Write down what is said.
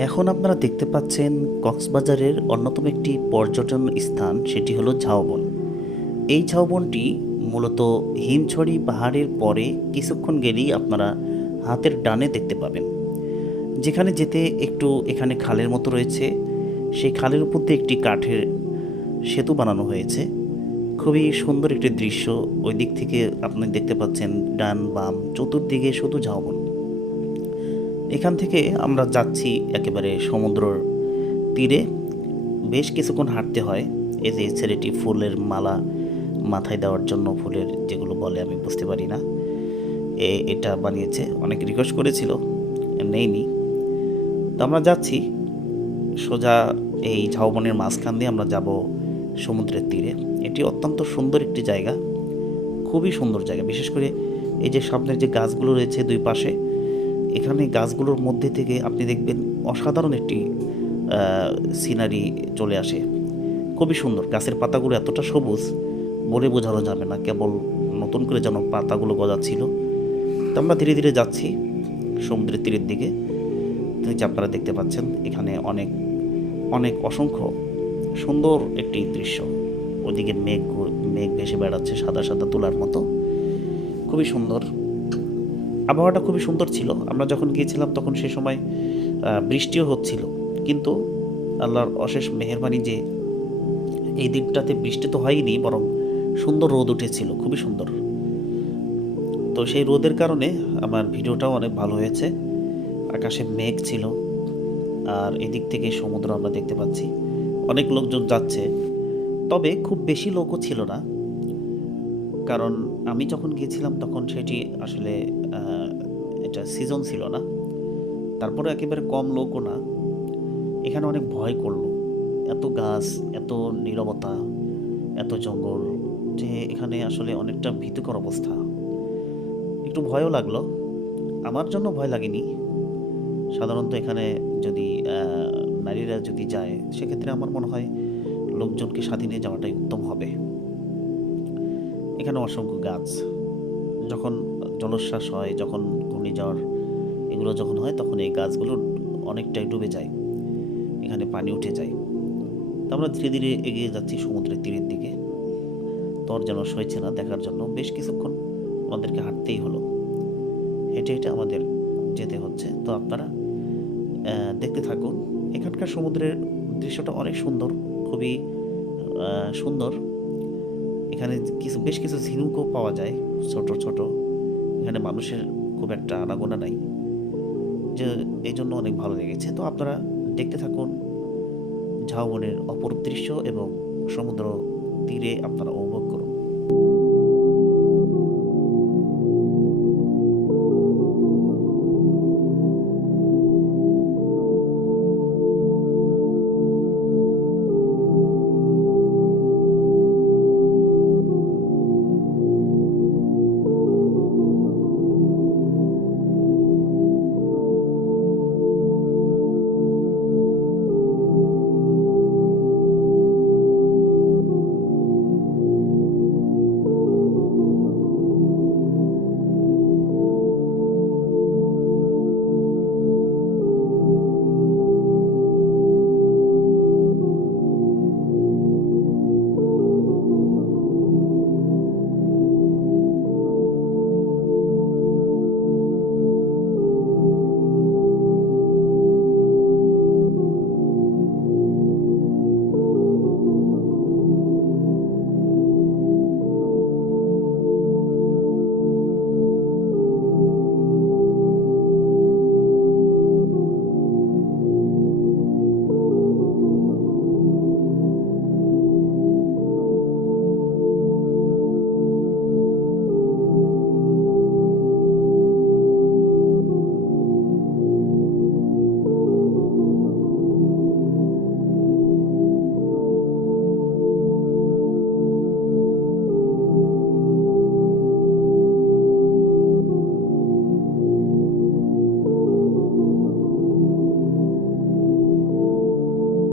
এখন আপনারা দেখতে পাচ্ছেন কক্সবাজারের অন্যতম একটি পর্যটন স্থান, সেটি হলো ঝাউবন। এই ঝাউবনটি মূলত হিমছড়ি পাহাড়ের পরে কিছুক্ষণ গেলেই আপনারা হাতের ডানে দেখতে পাবেন। যেখানে যেতে একটু এখানে খালের মতো রয়েছে। সেই খালের উপর দিয়ে একটি কাঠের সেতু বানানো হয়েছে। খুবই সুন্দর একটি দৃশ্য। ওই দিক থেকে আপনি দেখতে পাচ্ছেন ডান বাম, চতুর্দিকে শুধু ঝাউবন। এখান থেকে আমরা যাচ্ছি একেবারে সমুদ্রর তীরে। বেশ কিছুক্ষণ হাঁটতে হয়। এই যে ছেলেটি ফুলের মালা মাথায় দেওয়ার জন্য ফুলের যেগুলো বলে আমি বুঝতে পারি না। এ, এটা বানিয়েছে। অনেক রিকোয়েস্ট করেছিল নেইনি তো আমরা যাচ্ছি। সোজা এই ঝাউবনের মাঝখান দিয়ে আমরা যাব সমুদ্রের তীরে। এটি অত্যন্ত সুন্দর একটি জায়গা। খুবই সুন্দর জায়গা। বিশেষ করে এই যে সামনের যে গাছগুলো রয়েছে দুই পাশে এখানে গাছগুলোর মধ্যে থেকে আপনি দেখবেন অসাধারণ একটি সিনারি চলে আসে। খুবই সুন্দর। গাছের পাতাগুলো এতটা সবুজ, বলে বোঝানো যাবে না। কেবল নতুন করে যেন পাতাগুলো গজাচ্ছিল। তো আমরা ধীরে ধীরে যাচ্ছি সমুদ্রের তীরের দিকে। যে আপনারা দেখতে পাচ্ছেন, এখানে অনেক অনেক অসংখ্য সুন্দর একটি দৃশ্য। ওদিকে মেঘ মেঘ ভেসে বেড়াচ্ছে সাদা সাদা তোলার মতো। খুবই সুন্দর। আবহাওয়াটা খুবই সুন্দর ছিল। আমরা যখন গিয়েছিলাম তখন সে সময় বৃষ্টিও হচ্ছিল। কিন্তু আল্লাহর অশেষ মেহেরবানি যে এই দিনটাতে বৃষ্টি তো হয়নি, বরং সুন্দর রোদ উঠেছিল, খুবই সুন্দর। তো সেই রোদের কারণে আমার ভিডিওটাও অনেক ভালো হয়েছে। আকাশে মেঘ ছিল, আর এদিক থেকে সমুদ্র আমরা দেখতে পাচ্ছি, অনেক লোকজন যাচ্ছে। তবে খুব বেশি লোকও ছিল না, কারণ আমি যখন গিয়েছিলাম তখন সেটি আসলে এটা সিজন ছিল না। তারপরে একেবারে কম লোকও না। এখানে অনেক ভয় করল। এত গাছ, এত নীরবতা, এত জঙ্গল, যে এখানে আসলে অনেকটা ভীতিকর অবস্থা। একটু ভয়ও লাগল। আমার জন্য ভয় লাগেনি। সাধারণত এখানে যদি নারীরা যদি যায়, সেক্ষেত্রে আমার মনে হয় লোকজনকে নিয়ে যাওয়াটাই উত্তম হবে। এখানে অসংখ্য গাছ। যখন জলোচ্ছ্বাস হয়, যখন ঘূর্ণিঝড় এগুলো যখন হয়, তখন এই গাছগুলো অনেকটাই ডুবে যায়। এখানে পানি উঠে যায়। তো আমরা ধীরে ধীরে এগিয়ে যাচ্ছি সমুদ্রের তীরের দিকে। তোর যেন সইছে না দেখার জন্য বেশ কিছুক্ষণ আমাদেরকে হাঁটতেই হলো। হেঁটে হেঁটে আমাদের যেতে হচ্ছে। তো আপনারা দেখতে থাকুন। এখানকার সমুদ্রের দৃশ্যটা অনেক সুন্দর, খুবই সুন্দর। এখানে কিছু, বেশ কিছু ঝিনুকও পাওয়া যায়, ছোট ছোট। এখানে মানুষের খুব একটা আনাগোনা নাই। যে, এই জন্য অনেক ভালো লেগেছে। তো আপনারা দেখতে থাকুন ঝাউবনের অপরূপ দৃশ্য এবং সমুদ্র তীরে আপনারা উপভোগ করুন।